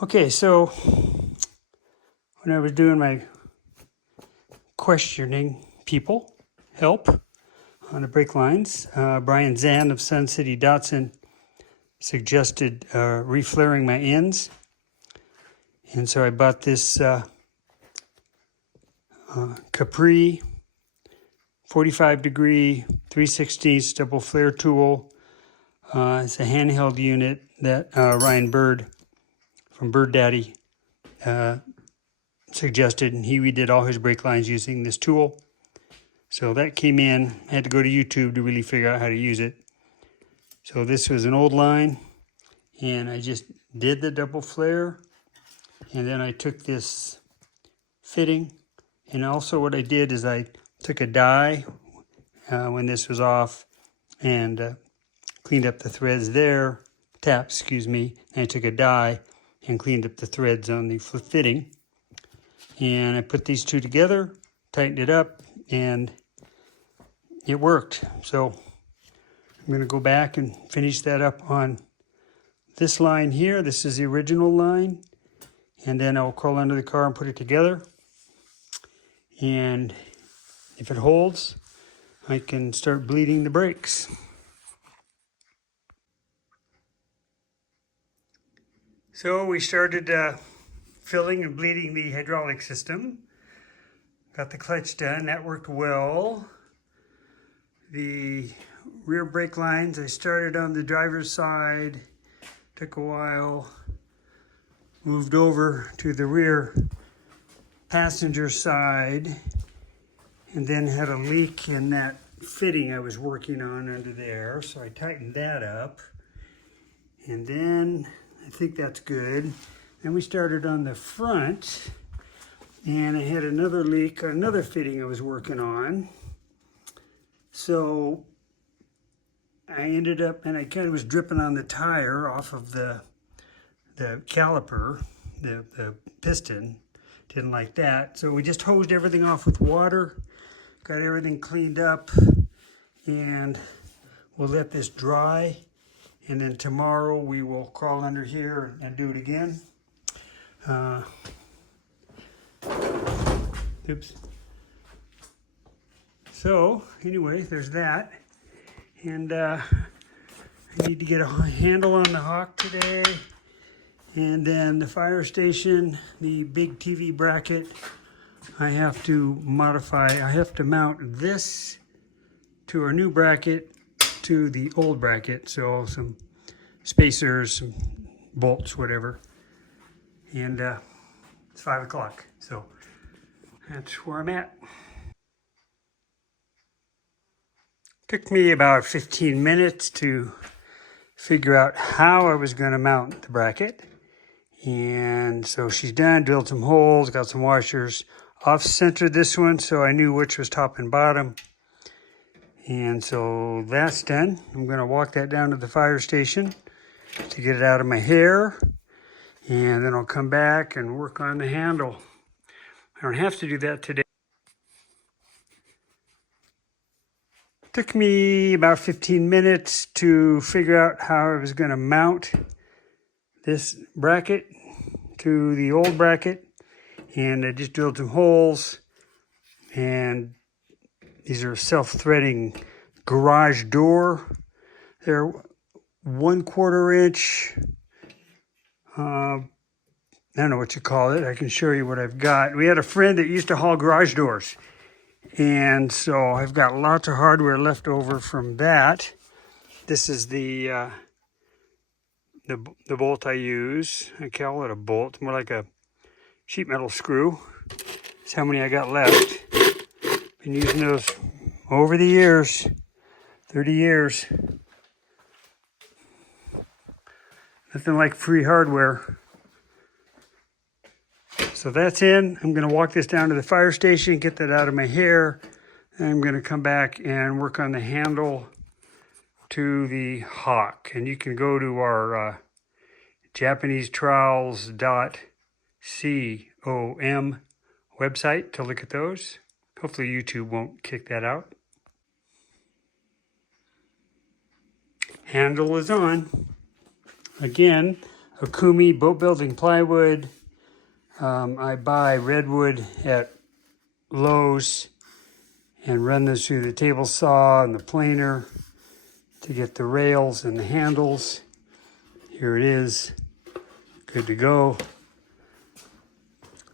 Okay, so when I was doing my questioning help on the brake lines, Brian Zan of Sun City Datsun suggested reflaring my ends. And so I bought this Capri 45 degree 3/16 double flare tool. It's a handheld unit that Ryan Bird from Bird Daddy suggested, and he redid all his brake lines using this tool. So that came in. I had to go to YouTube to really figure out how to use it. So this was an old line, and I just did the double flare, and then I took this fitting, and also what I did is I took a die when this was off and cleaned up the threads there, taps, and I took a die and cleaned up the threads on the fitting. And I put these two together, tightened it up, and it worked. So I'm going to go back and finish that up on this line here. This is the original line. And then I'll crawl under the car and put it together. And if it holds, I can start bleeding the brakes. So we started filling and bleeding the hydraulic system. Got the clutch done, that worked well. The rear brake lines, I started on the driver's side, took a while, moved over to the rear passenger side, and then had a leak in that fitting I was working on under there, so I tightened that up. And then I think that's good. Then we started on the front, and I had another leak on another fitting I was working on. So I ended up, and I kind of was dripping on the tire off of the caliper, the piston. Didn't like that. So we just hosed everything off with water, got everything cleaned up, and we'll let this dry. And then tomorrow we will crawl under here and do it again. Oops. So anyway, there's that. And I need to get a handle on the Hawk today. And then the fire station, the big TV bracket, I have to modify. I have to mount this to our new bracket to the old bracket. So some spacers, some bolts, whatever. And it's 5 o'clock. So that's where I'm at. Took me about 15 minutes to figure out how I was going to mount the bracket. And so she's done, drilled some holes, got some washers, off-centered this one so I knew which was top and bottom. And so that's done. I'm going to walk that down to the fire station to get it out of my hair. And then I'll come back and work on the handle. I don't have to do that today. Took me about 15 minutes to figure out how I was going to mount this bracket to the old bracket, and I just drilled some holes, and these are self-threading garage door. They're 1/4 inch, I don't know what you call it. I can show you what I've got. We had a friend that used to haul garage doors, and so I've got lots of hardware left over from that. This is the bolt I use. I call it a bolt, more like a sheet metal screw. That's how many I got left. Been using those over the years, 30 years. Nothing like free hardware. So that's in. I'm going to walk this down to the fire station, get that out of my hair. And I'm going to come back and work on the handle to the Hawk. And you can go to our JapaneseTrowels.com website to look at those. Hopefully YouTube won't kick that out. Handle is on. Again, Okumi boat building plywood. I buy redwood at Lowe's and run this through the table saw and the planer to get the rails and the handles. Here it is, good to go.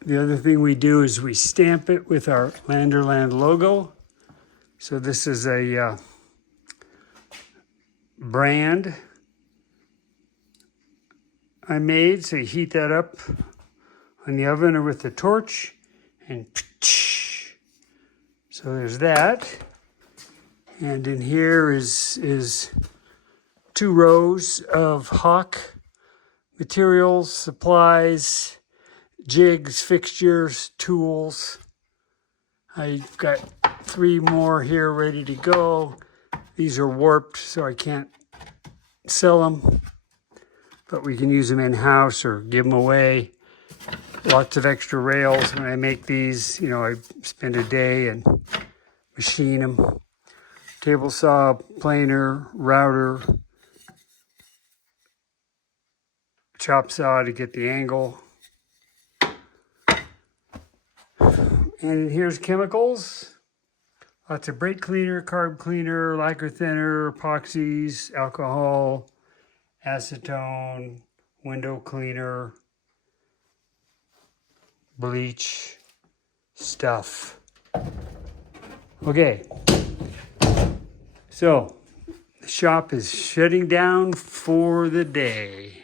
The other thing we do is we stamp it with our Landerland logo. So this is a brand I made. So you heat that up on the oven or with the torch, and so there's that. And in here is 2 rows of Hawk materials, supplies, jigs, fixtures, tools. I've got 3 more here ready to go. These are warped, so I can't sell them, but we can use them in-house or give them away. Lots of extra rails. When I make these, you know, I spend a day and machine them. Table saw, planer, router, chop saw to get the angle. And here's chemicals. Lots of brake cleaner, carb cleaner, lacquer thinner, epoxies, alcohol, acetone, window cleaner, bleach, stuff. Okay, so the shop is shutting down for the day.